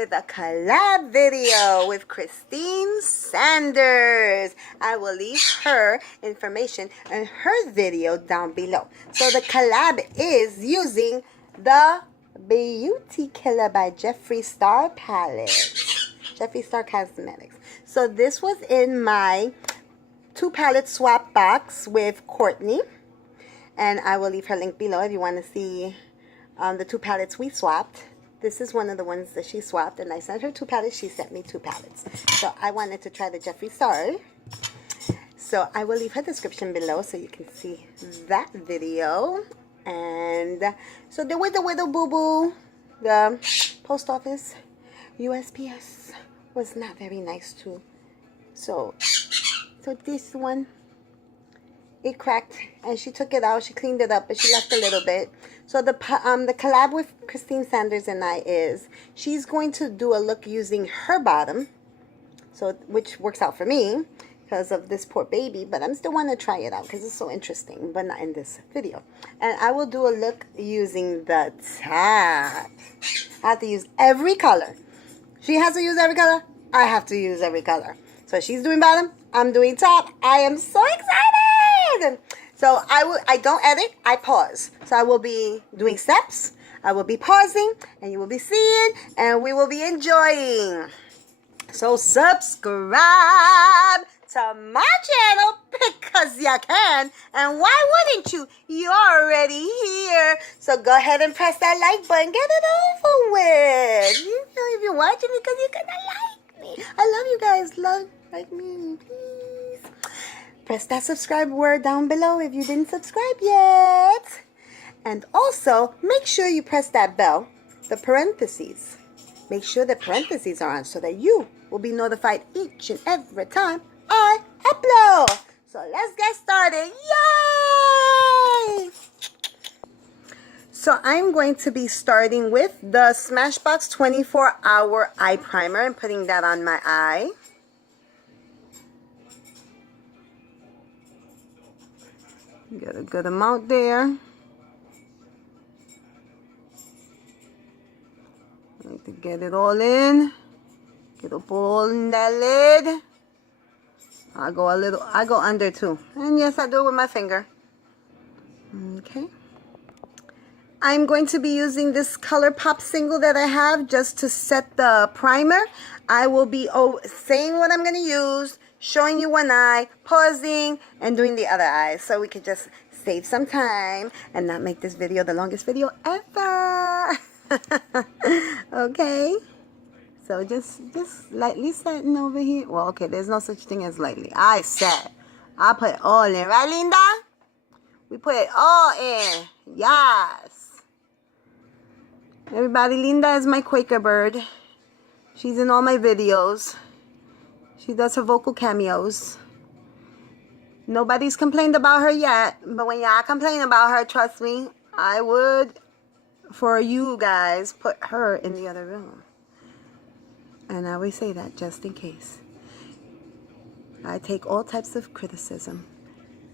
with a collab video with Christina Sanders. I will leave her information and her video down below. So the collab is using the Beauty Killer by Jeffree Star palette. Jeffree Star Cosmetics. So this was in my 2 palette swap box with Courtney. And I will leave her link below if you want to see the 2 palettes we swapped. This is one of the ones that she swapped, and I sent her 2 palettes. She sent me 2 palettes. So I wanted to try the Jeffree Star. So I will leave her description below so you can see that video. And so the Widow Boo Boo, the post office, USPS was not very nice too. So this one, it cracked, and she took it out. She cleaned it up, but she left a little bit. So the collab with Christina Sanders and I is she's going to do a look using her bottom, so which works out for me because of this poor baby. But I'm still want to try it out because it's so interesting, but not in this video. And I will do a look using the top. I have to use every color. She has to use every color. I have to use every color. So she's doing bottom. I'm doing top. I am so excited. So I don't edit, I pause. So I will be doing steps, I will be pausing, and you will be seeing, and we will be enjoying. So subscribe to my channel because you can, and why wouldn't you? You're already here. So go ahead and press that like button, get it over with. You know, if you're watching because you're gonna like me. I love you guys, like me, please. Press that subscribe word down below if you didn't subscribe yet. And also, make sure you press that bell, the parentheses. Make sure the parentheses are on so that you will be notified each and every time I upload. So let's get started. Yay! So I'm going to be starting with the Smashbox 24-Hour Eye Primer and putting that on my eye. Get a good amount there. Like to get it all in. Get up all in that lid. I go under too. And yes, I do it with my finger. Okay. I'm going to be using this ColourPop single that I have just to set the primer. I will be saying what I'm going to use, showing you one eye, pausing, and doing the other eye, so we could just save some time and not make this video the longest video ever. Okay, so just lightly setting over here. Well, okay, there's no such thing as lightly. I put it all in, right, Linda? We put it all in. Yes. Everybody, Linda is my Quaker bird. She's in all my videos. She does her vocal cameos. Nobody's complained about her yet, but when y'all complain about her, trust me, I would, for you guys, put her in the other room. And I always say that just in case. I take all types of criticism,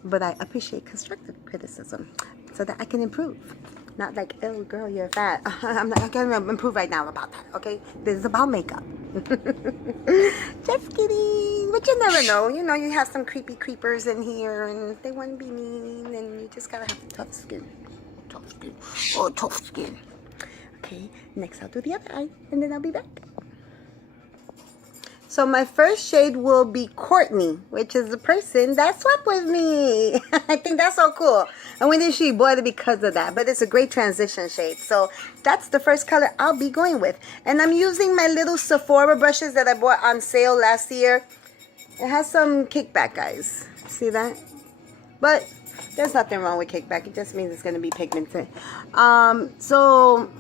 but I appreciate constructive criticism so that I can improve. Not like, oh girl, you're fat. I'm not gonna improve right now about that, okay? This is about makeup. Just kidding. But you never know. You know, you have some creepy creepers in here and they want to be mean, and you just gotta have tough skin. Tough skin. Oh, tough skin. Okay, next I'll do the other eye and then I'll be back. So my first shade will be Courtney, which is the person that swapped with me. I think that's so cool. And when did she bought it because of that? But it's a great transition shade. So that's the first color I'll be going with. And I'm using my little Sephora brushes that I bought on sale last year. It has some kickback, guys. See that? But there's nothing wrong with kickback. It just means it's going to be pigmented. So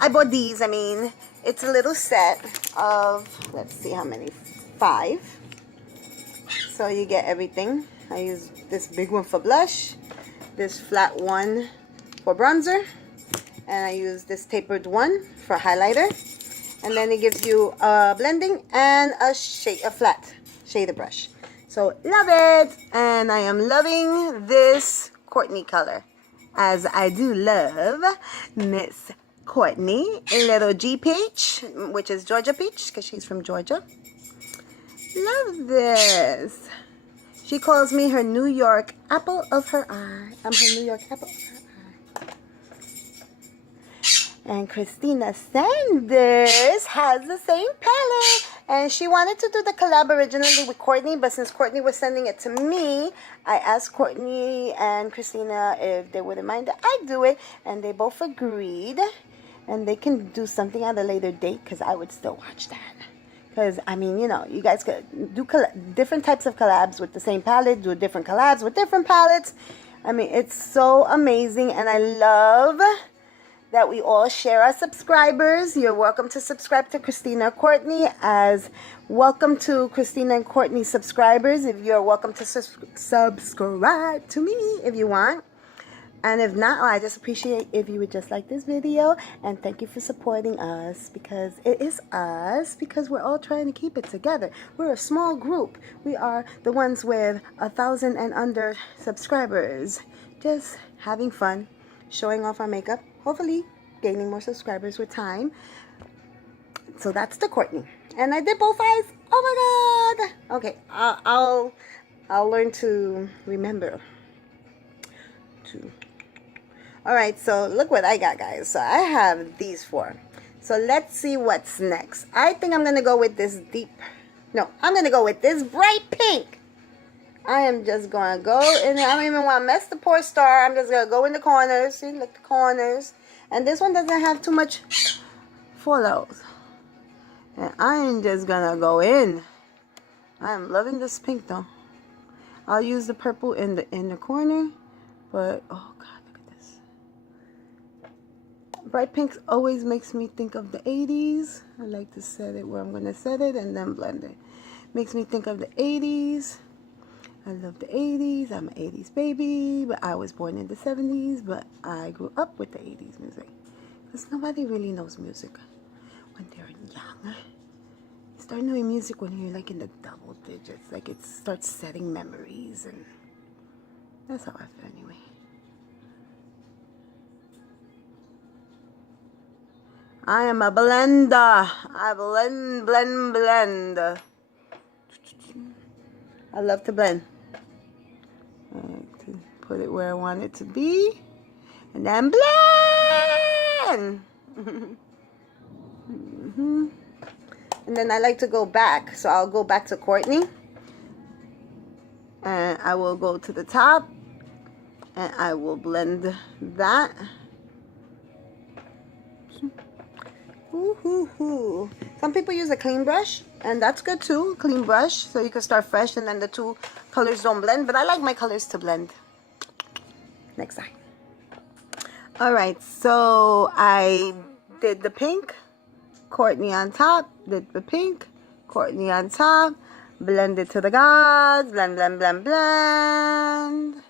I bought these. I mean, it's a little set of, let's see how many, 5. So you get everything. I use this big one for blush, this flat one for bronzer, and I use this tapered one for highlighter. And then it gives you a blending and a flat shader brush. So love it, and I am loving this Courtney color, as I do love Miss Courtney, a little G peach, which is Georgia peach, because she's from Georgia. Love this. She calls me her New York apple of her eye. I'm her New York apple of her eye. And Christina Sanders has the same palette. And she wanted to do the collab originally with Courtney, but since Courtney was sending it to me, I asked Courtney and Christina if they wouldn't mind that I do it. And they both agreed. And they can do something at a later date, because I would still watch that. Because, I mean, you know, you guys could do different types of collabs with the same palette, do different collabs with different palettes. I mean, it's so amazing, and I love that we all share our subscribers. You're welcome to subscribe to Christina Courtney, as welcome to Christina and Courtney subscribers. If you're welcome to subscribe to me if you want. And if not, I just appreciate if you would just like this video. And thank you for supporting us, because it is us, because we're all trying to keep it together. We're a small group. We are the ones with 1,000 and under subscribers. Just having fun, showing off our makeup, hopefully gaining more subscribers with time. So that's the Courtney. And I did both eyes. Oh my God. Okay, I'll learn to remember to. All right, so look what I got, guys. So I have these four. So let's see what's next. I think I'm going to go with this I'm going to go with this bright pink. I am just going to go in there. I don't even want to mess the poor star. I'm just going to go in the corners. See, look, the corners. And this one doesn't have too much fallout. And I'm just going to go in. I'm loving this pink, though. I'll use the purple in the corner. But, oh, God. Bright pinks always makes me think of the 80s. I like to set it where I'm going to set it and then blend it. Makes me think of the 80s. I love the 80s. I'm an 80s baby, but I was born in the 70s, but I grew up with the 80s music. Because nobody really knows music when they're young. You start knowing music when you're like in the double digits. Like it starts setting memories, and that's how I feel anyway. I am a blender. I blend. I love to blend. I like to put it where I want it to be. And then blend. And then I like to go back. So I'll go back to Courtney. And I will go to the top. And I will blend that. Some people use a clean brush, and that's good too. Clean brush, so you can start fresh, and then the two colors don't blend. But I like my colors to blend. Next side. All right, so I did the pink, Courtney on top. Did the pink, Courtney on top. Blend it to the gods. Blend, blend, blend, blend.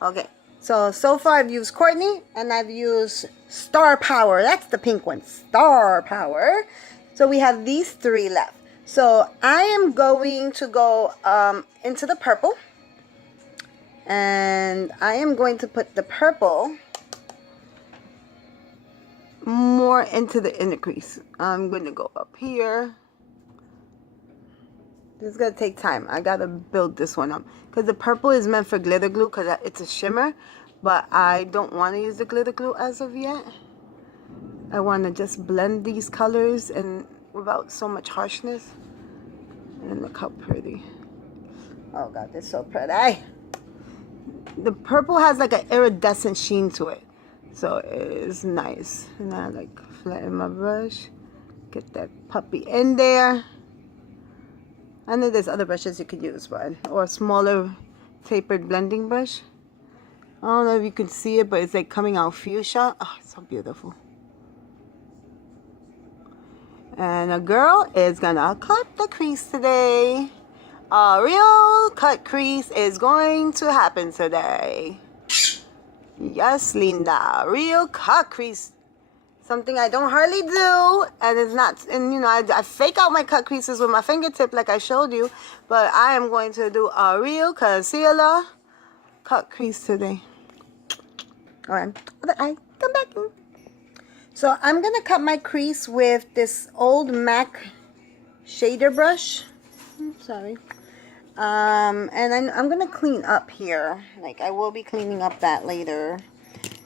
Okay. So far I've used Courtney, and I've used Star Power. That's the pink one, Star Power. So we have these three left. So I am going to go into the purple. And I am going to put the purple more into the inner crease. I'm going to go up here. This is going to take time. I got to build this one up. Because the purple is meant for glitter glue, because it's a shimmer. But I don't want to use the glitter glue as of yet. I want to just blend these colors and without so much harshness. And look how pretty. Oh, God, this is so pretty. The purple has like an iridescent sheen to it. So it is nice. And I like flatten my brush. Get that puppy in there. I know there's other brushes you could use, but or a smaller tapered blending brush. I don't know if you can see it, but it's like coming out fuchsia. Oh, it's so beautiful. And a girl is gonna cut the crease today. A real cut crease is going to happen today. Yes, Linda. Real cut crease. Something I don't hardly do, and it's not, and you know, I fake out my cut creases with my fingertip like I showed you, but I am going to do a real concealer cut crease today. All right, other eye, come back. So I'm gonna cut my crease with this old MAC shader brush. Sorry. And I'm gonna clean up here. Like, I will be cleaning up that later.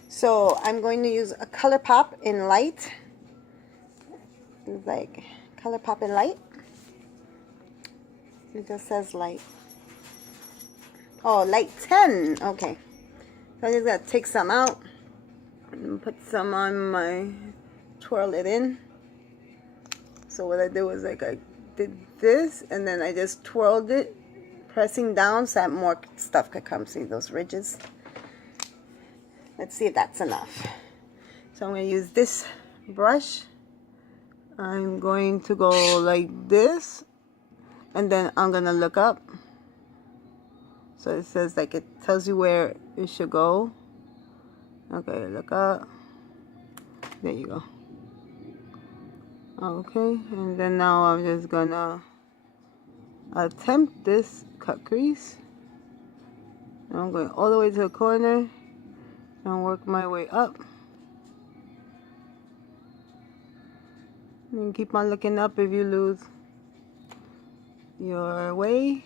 So I'm going to use a ColourPop in light. It's like ColourPop in light. It just says light. Oh, light 10. Okay. So I just gotta take some out and put some on my, twirl it in. So what I did was, like, I did this and then I just twirled it, pressing down so that more stuff could come. See those ridges? Let's see if that's enough. So I'm going to use this brush. I'm going to go like this, and then I'm going to look up. So it says, like, it tells you where it should go. Okay, look up. There you go. Okay, and then now I'm just gonna attempt this cut crease. And I'm going all the way to the corner and work my way up. And keep on looking up if you lose your way.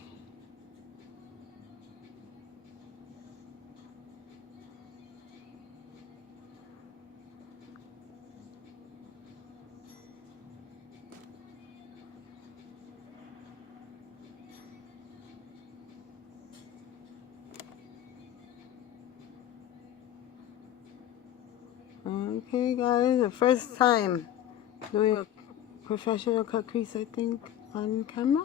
Okay, guys, the first time doing a professional cut crease, I think, on camera.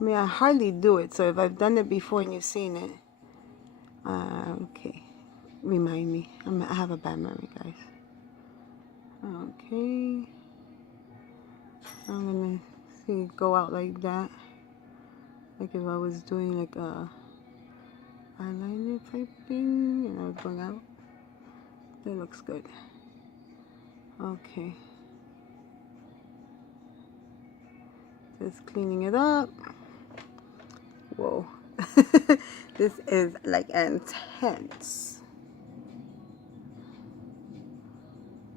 I mean, I hardly do it, so if I've done it before and you've seen it, okay, remind me. I have a bad memory, guys. Okay, I'm gonna see it go out like that, like if I was doing like a eyeliner type thing, and I was going out. That looks good. Okay. Just cleaning it up. Whoa. This is like intense.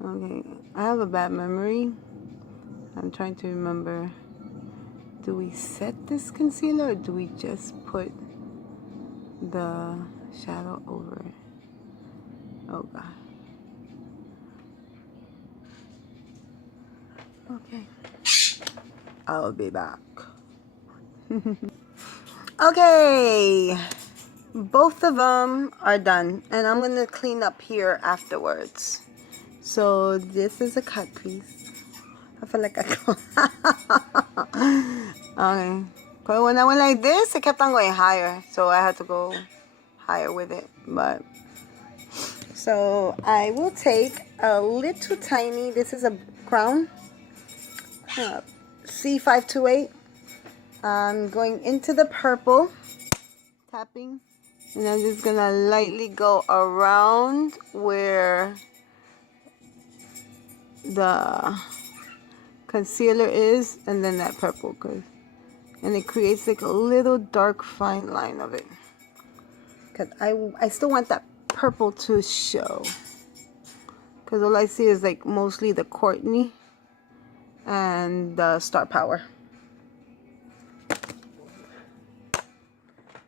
Okay. I have a bad memory. I'm trying to remember. Do we set this concealer or do we just put the shadow over it? Oh God. Okay, I'll be back. Okay, both of them are done, and I'm gonna clean up here afterwards. So this is a cut crease. I feel like okay, but when I went like this, it kept on going higher, so I had to go higher with it. But so I will take a little tiny. This is a crown. C528. I'm going into the purple, tapping, and I'm just gonna lightly go around where the concealer is, and then that purple, and it creates like a little dark fine line of it, because I still want that purple to show, because all I see is like mostly the Courtney and the Star Power.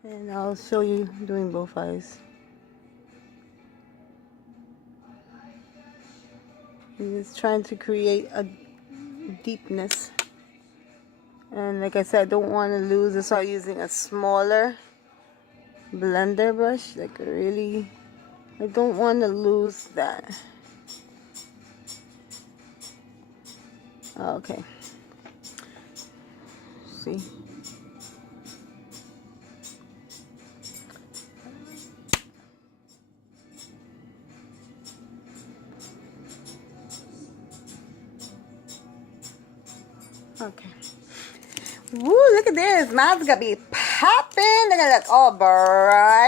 And I'll show you doing both eyes. I'm just trying to create a deepness. And like I said, I don't want to lose it, so I'm using a smaller blender brush. Like really, I don't want to lose that. Okay. See? Okay. Woo, look at this. Mine's gonna be popping. They're gonna look all bright-eyed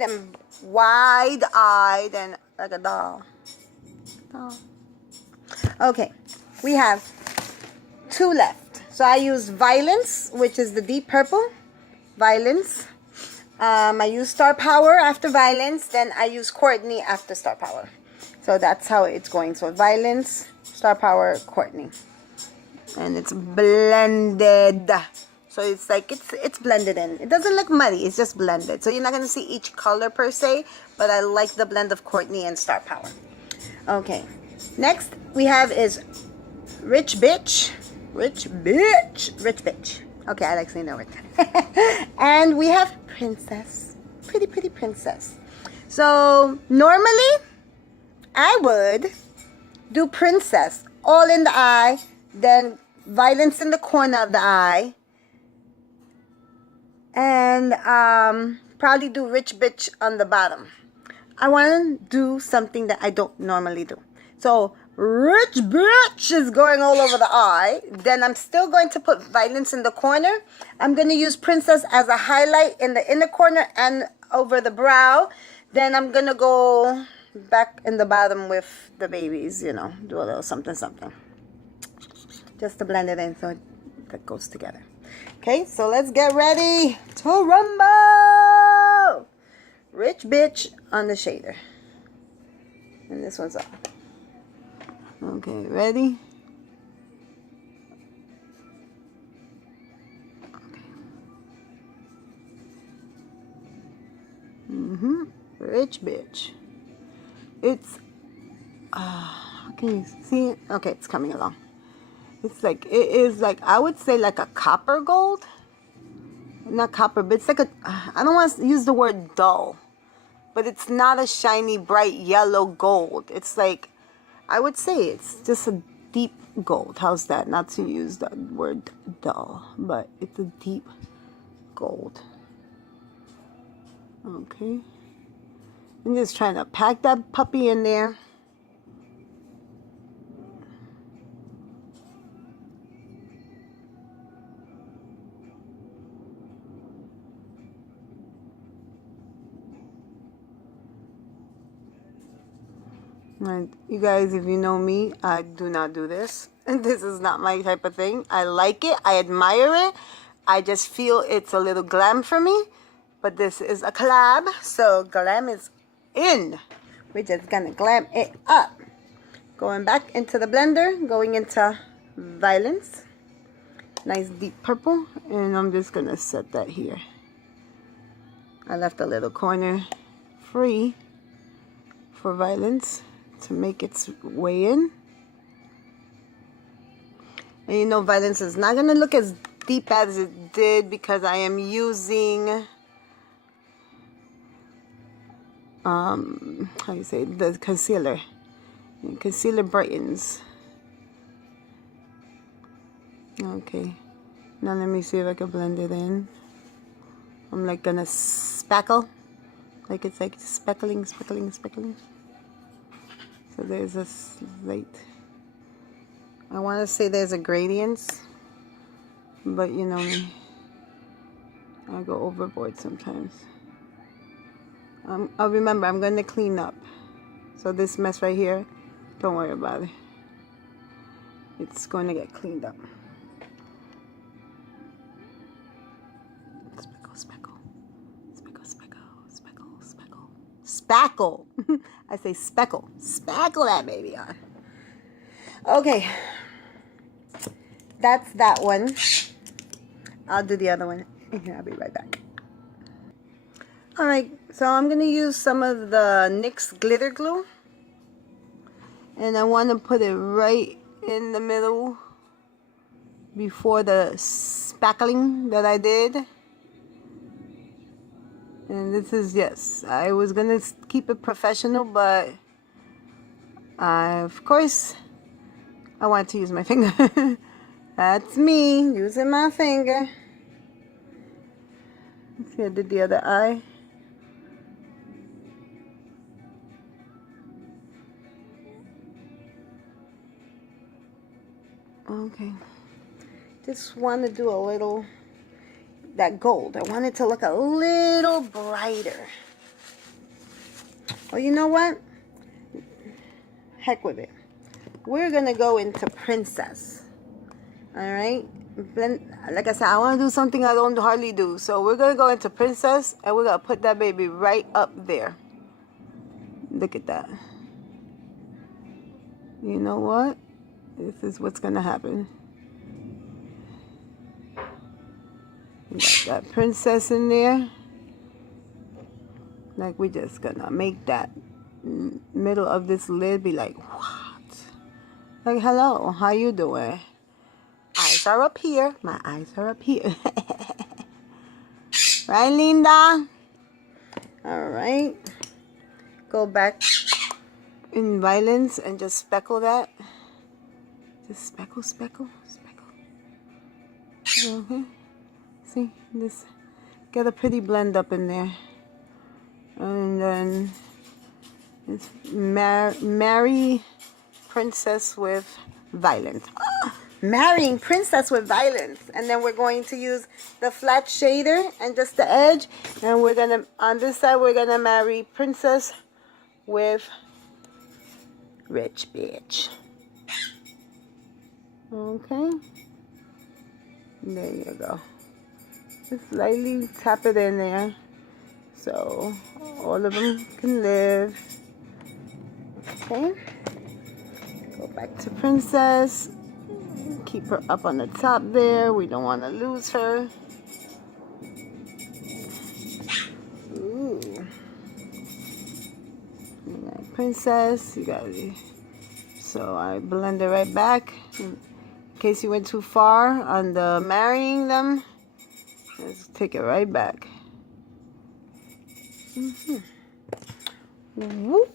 and wide-eyed and like a doll. Okay. We have 2 left. So I used Violence, which is the deep purple. Violence. I used Star Power after Violence. Then I used Courtney after Star Power. So that's how it's going. So Violence, Star Power, Courtney. And it's blended. So it's like it's blended in. It doesn't look muddy, it's just blended. So you're not gonna see each color per se, but I like the blend of Courtney and Star Power. Okay. Next we have is Rich Bitch. Rich Bitch. Rich Bitch. Okay, I like saying that word. And we have Princess. Pretty Princess. So normally I would do Princess all in the eye, then Violence in the corner of the eye, and probably do Rich Bitch on the bottom. I want to do something that I don't normally do. So Rich Bitch is going all over the eye. Then I'm still going to put Violence in the corner. I'm going to use Princess as a highlight in the inner corner and over the brow. Then I'm going to go back in the bottom with the babies, you know, do a little something. Just to blend it in so that goes together. Okay, so let's get ready to rumble. Rich Bitch on the shader. And this one's off. Okay, ready? Okay. Rich Bitch. It's can you see it? Okay, it's coming along. It's like, it is like, I would say like a copper gold. Not copper, but it's like a, I don't want to use the word dull, but it's not a shiny, bright yellow gold. It's like, I would say it's just a deep gold. How's that? Not to use the word dull, but it's a deep gold. Okay. I'm just trying to pack that puppy in there. And you guys, if you know me, I do not do this. And this is not my type of thing. I like it. I admire it. I just feel it's a little glam for me. But this is a collab, so glam is in. We're just gonna glam it up. Going back into the blender, going into Violence. Nice deep purple. And I'm just gonna set that here. I left a little corner free for Violence to make its way in. And you know, Violence is not gonna look as deep as it did because I am using how you say, the concealer. And concealer brightens. Okay, now let me see if I can blend it in. I'm like gonna spackle, like it's like speckling. So there's a slight, I want to say there's a gradient, but you know me, I go overboard sometimes. I'll remember, I'm going to clean up. So this mess right here, don't worry about it. It's going to get cleaned up. Spackle. I say speckle. Spackle that baby on. Okay. That's that one. I'll do the other one. I'll be right back. Alright, so I'm going to use some of the NYX glitter glue. And I want to put it right in the middle before the spackling that I did. And this is, yes, I was going to keep it professional, but of course, I want to use my finger. That's me, using my finger. Let's see, I did the other eye. Okay. Just want to do a little, that gold. I want it to look a little brighter. Well, you know what? Heck with it. We're going to go into Princess. Alright? Like I said, I want to do something I don't hardly do. So we're going to go into Princess and we're going to put that baby right up there. Look at that. You know what? This is what's gonna happen. We got that princess in there. Like, we're just gonna make that middle of this lid be like, what? Like, hello, how you doing? Eyes are up here. My eyes are up here. Right, Linda? Alright. Go back in violence and just speckle that. Just speckle, speckle, speckle. Okay. See, this, get a pretty blend up in there. And then it's marry princess with violence. Marrying princess with violence. And then we're going to use the flat shader and just the edge. And we're gonna, on this side, we're gonna marry princess with rich bitch. Okay. There you go. Just lightly tap it in there, so all of them can live. Okay. Go back to princess. Keep her up on the top there. We don't want to lose her. Ooh. Princess, you got it. So I blend it right back. In case you went too far on the marrying them, let's take it right back. Woo!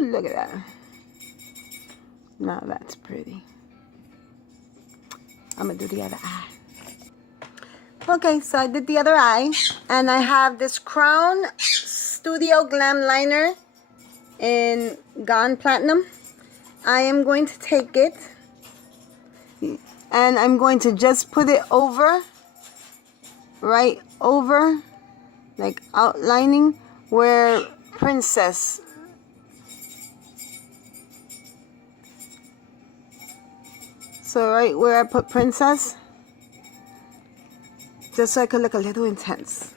Look at that. Now that's pretty. I'm gonna do the other eye. Okay, so I did the other eye, and I have this Crown Studio Glam Liner in Gone Platinum. I am going to take it, and I'm going to just put it over, right over, like outlining where princess. So right where I put princess, just so I could look a little intense.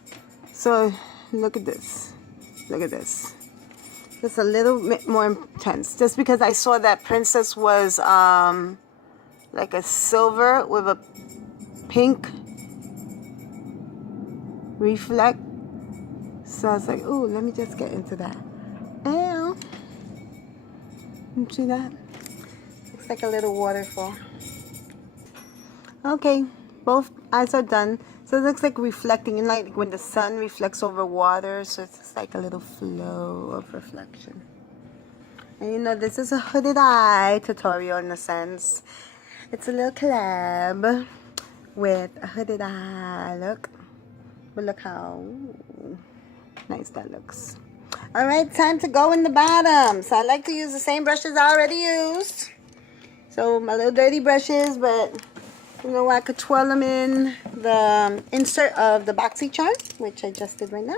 So look at this, look at this. Just a little bit more intense. Just because I saw that princess was like a silver with a pink reflect. So I was like, ooh, let me just get into that. Ow. You see that? Looks like a little waterfall. Okay, both eyes are done. So it looks like reflecting, like when the sun reflects over water. So it's just like a little flow of reflection. And you know, this is a hooded eye tutorial in a sense. It's a little collab with a hooded eye. Look. But look how nice that looks. Alright, time to go in the bottom. So I like to use the same brushes I already used. So my little dirty brushes, but you know, I could twirl them in the insert of the boxy charm, which I just did right now.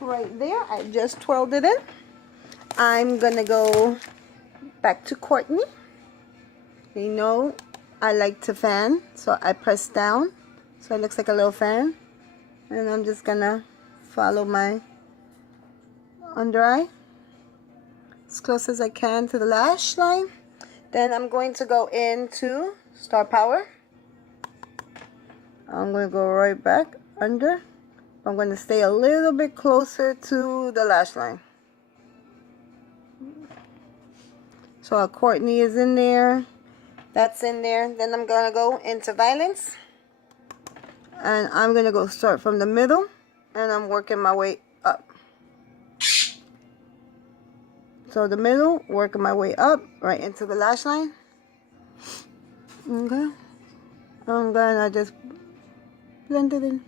Right there, I just twirled it in. I'm gonna go back to Courtney. You know, I like to fan, so I press down, so it looks like a little fan. And I'm just gonna follow my under eye as close as I can to the lash line. Then I'm going to go into Star Power. I'm going to go right back under. I'm going to stay a little bit closer to the lash line. So our Courtney is in there. That's in there. Then I'm going to go into Violence. And I'm going to go start from the middle. And I'm working my way up. So the middle, working my way up, right into the lash line. Okay. I'm going to just blend it in,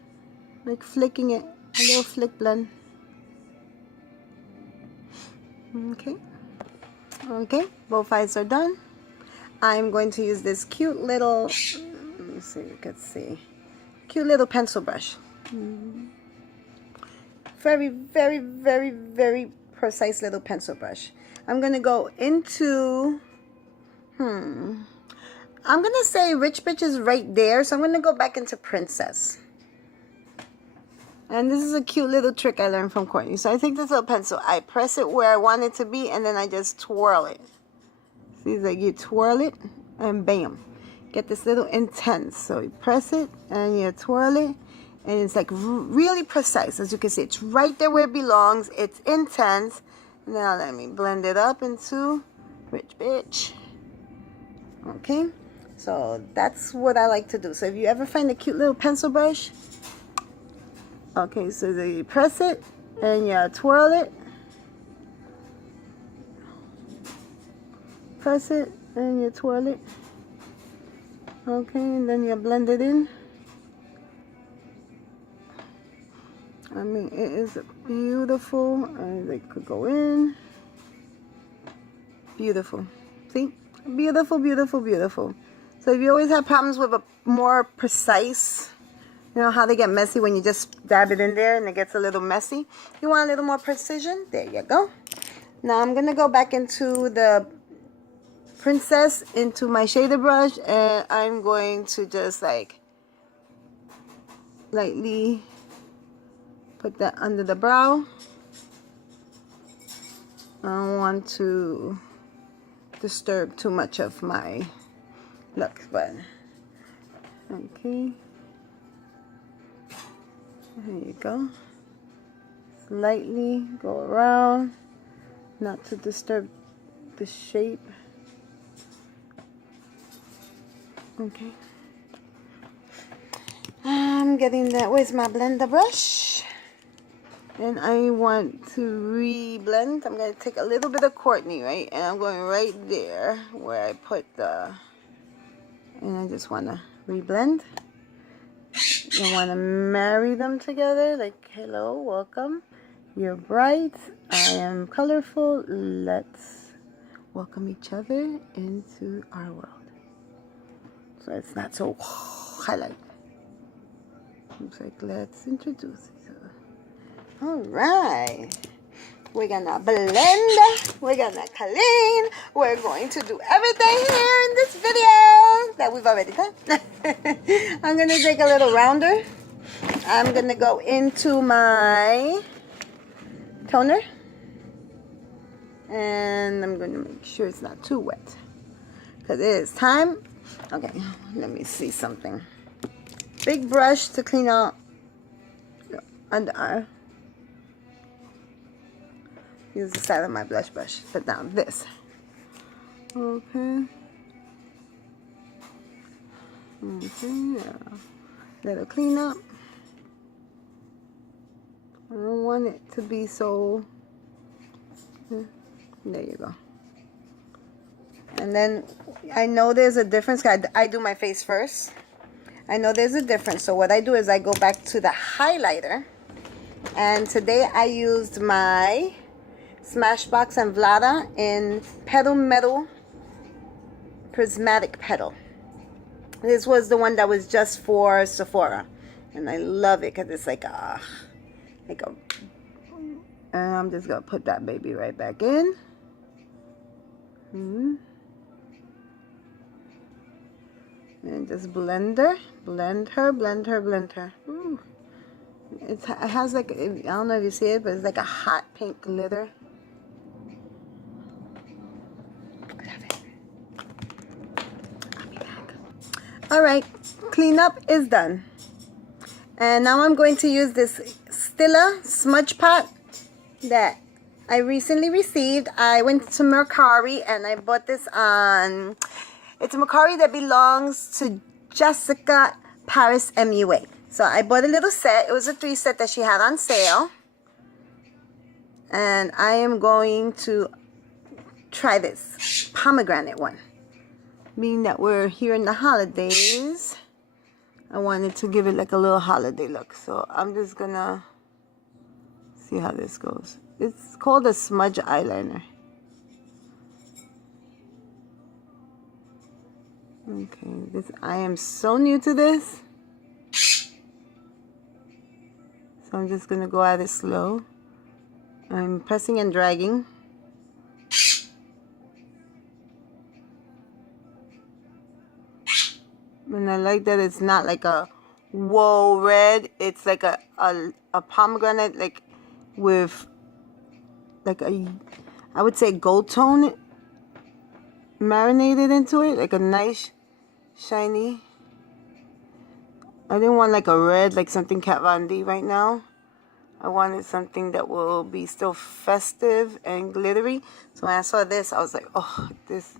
like flicking it, a little flick blend. Okay. Okay, both eyes are done. I'm going to use this cute little, let me see if you can see, cute little pencil brush. Very, very, very, very precise little pencil brush. I'm going to go into, I'm going to say Rich Bitch is right there, so I'm going to go back into Princess. And this is a cute little trick I learned from Courtney. So I take this little pencil, I press it where I want it to be, and then I just twirl it. See, it's like you twirl it and bam. Get this little intense. So you press it and you twirl it. And it's like really precise. As you can see, it's right there where it belongs. It's intense. Now let me blend it up into Rich Bitch. Okay. So that's what I like to do. So if you ever find a cute little pencil brush. Okay, so you press it and you twirl it. Press it and you twirl it. Okay, and then you blend it in. I mean, it is beautiful. And it could go in. Beautiful. See? Beautiful, beautiful, beautiful. So if you always have problems with a more precise, you know how they get messy when you just dab it in there and it gets a little messy. You want a little more precision? There you go. Now I'm going to go back into the Princess, into my shader brush, and I'm going to just like lightly put that under the brow. I don't want to disturb too much of my look, but okay. There you go. Slightly go around, not to disturb the shape. Okay. I'm getting that. Where's my blender brush? And I want to re-blend. I'm going to take a little bit of Courtney, right? And I'm going right there where I put the... And I just want to re-blend. You want to marry them together. Like, hello, welcome. You're bright. I am colorful. Let's welcome each other into our world. So it's not so highlight. Looks like let's introduce each other. Alright. We're gonna blend. We're gonna clean. We're going to do everything here in this video that we've already done. I'm gonna take a little rounder. I'm gonna go into my toner. And I'm gonna make sure it's not too wet. Because it is time. Okay, let me see something. Big brush to clean out under eye. Use the side of my blush brush. Put down this. Okay. Okay, yeah. Little clean up. I don't want it to be so... There you go. And then I know there's a difference. I do my face first. I know there's a difference. So what I do is I go back to the highlighter. And today I used my Smashbox and Vlada in Petal Metal Prismatic Petal. This was the one that was just for Sephora. And I love it because it's like a... And I'm just going to put that baby right back in. And just blend her. Blend her, blend her, blend her. Ooh. It has like, I don't know if you see it, but it's like a hot pink glitter. I love it. I'll be back. Alright, cleanup is done. And now I'm going to use this Stila smudge pot that I recently received. I went to Mercari and I bought this on... It's a Mercari that belongs to Jessica Paris MUA. So I bought a little set. It was a 3 set that she had on sale. And I am going to try this pomegranate one. Being that we're here in the holidays, I wanted to give it like a little holiday look. So I'm just gonna see how this goes. It's called a smudge eyeliner. Okay, I am so new to this. So I'm just gonna go at it slow. I'm pressing and dragging. And I like that it's not like a whoa red. It's like a pomegranate, like with like a, I would say gold tone. marinated into it, like a nice shiny. I didn't want like a red, like something Kat Von D right now. I wanted something that will be still festive and glittery. So when I saw this, I was like, oh, this,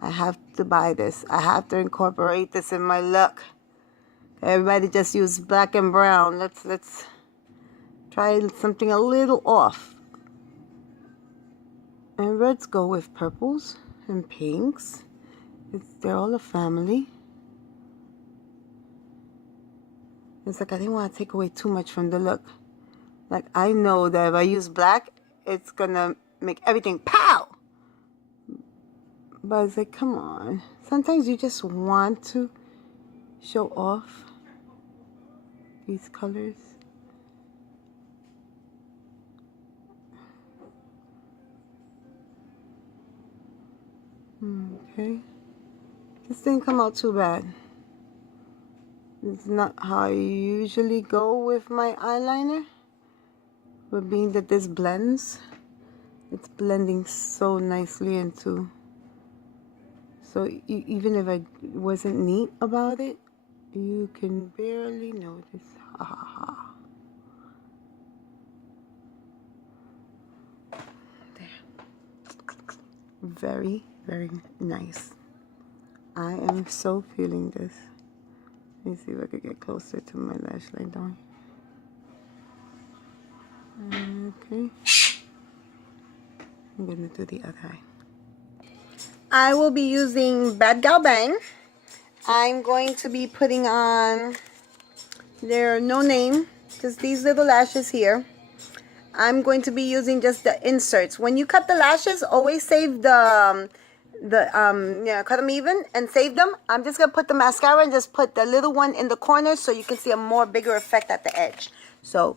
I have to buy this. I have to incorporate this in my look. Everybody just use black and brown. Let's try something a little off. And reds go with purples and pinks. They're all a family. It's like I didn't want to take away too much from the look. Like I know that if I use black, it's gonna make everything pow. But it's like, come on. Sometimes you just want to show off these colors. Okay. This didn't come out too bad. It's not how I usually go with my eyeliner. But being that this blends, it's blending so nicely into. So even if I wasn't neat about it, you can barely notice. Ha ha ha. There. Very, very nice. I am so feeling this. Let me see if I could get closer to my lash line down. Okay. I'm gonna do the other eye. I will be using Bad Gal Bang. I'm going to be putting on, they're no name, just these little lashes here. I'm going to be using just the inserts. When you cut the lashes, always save cut them even and save them. I'm just gonna put the mascara and just put the little one in the corner so you can see a more bigger effect at the edge. So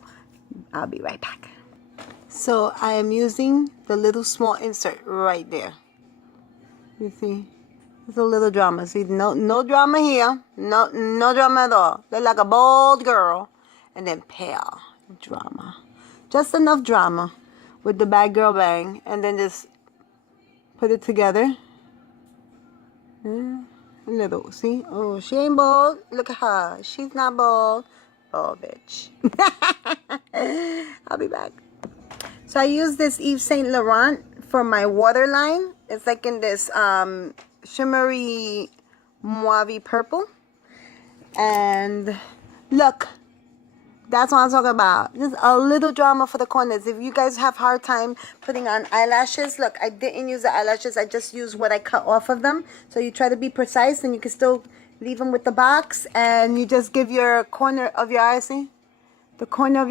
I'll be right back. So I am using the little small insert right there. You see, it's a little drama. See, no drama here. No drama at all. Look like a bold girl, and then pale drama. Just enough drama with the Bad Girl Bang, and then just put it together. A little. See? Oh, she ain't bold. Look at her. She's not bold. Oh, bitch. I'll be back. So I use this Yves Saint Laurent for my waterline. It's like in this shimmery mauve purple. And look, that's what I'm talking about. Just a little drama for the corners. If you guys have hard time putting on eyelashes, look, I didn't use the eyelashes. I just used what I cut off of them. So you try to be precise, and you can still leave them with the box, and you just give your corner of your eye, see? The corner of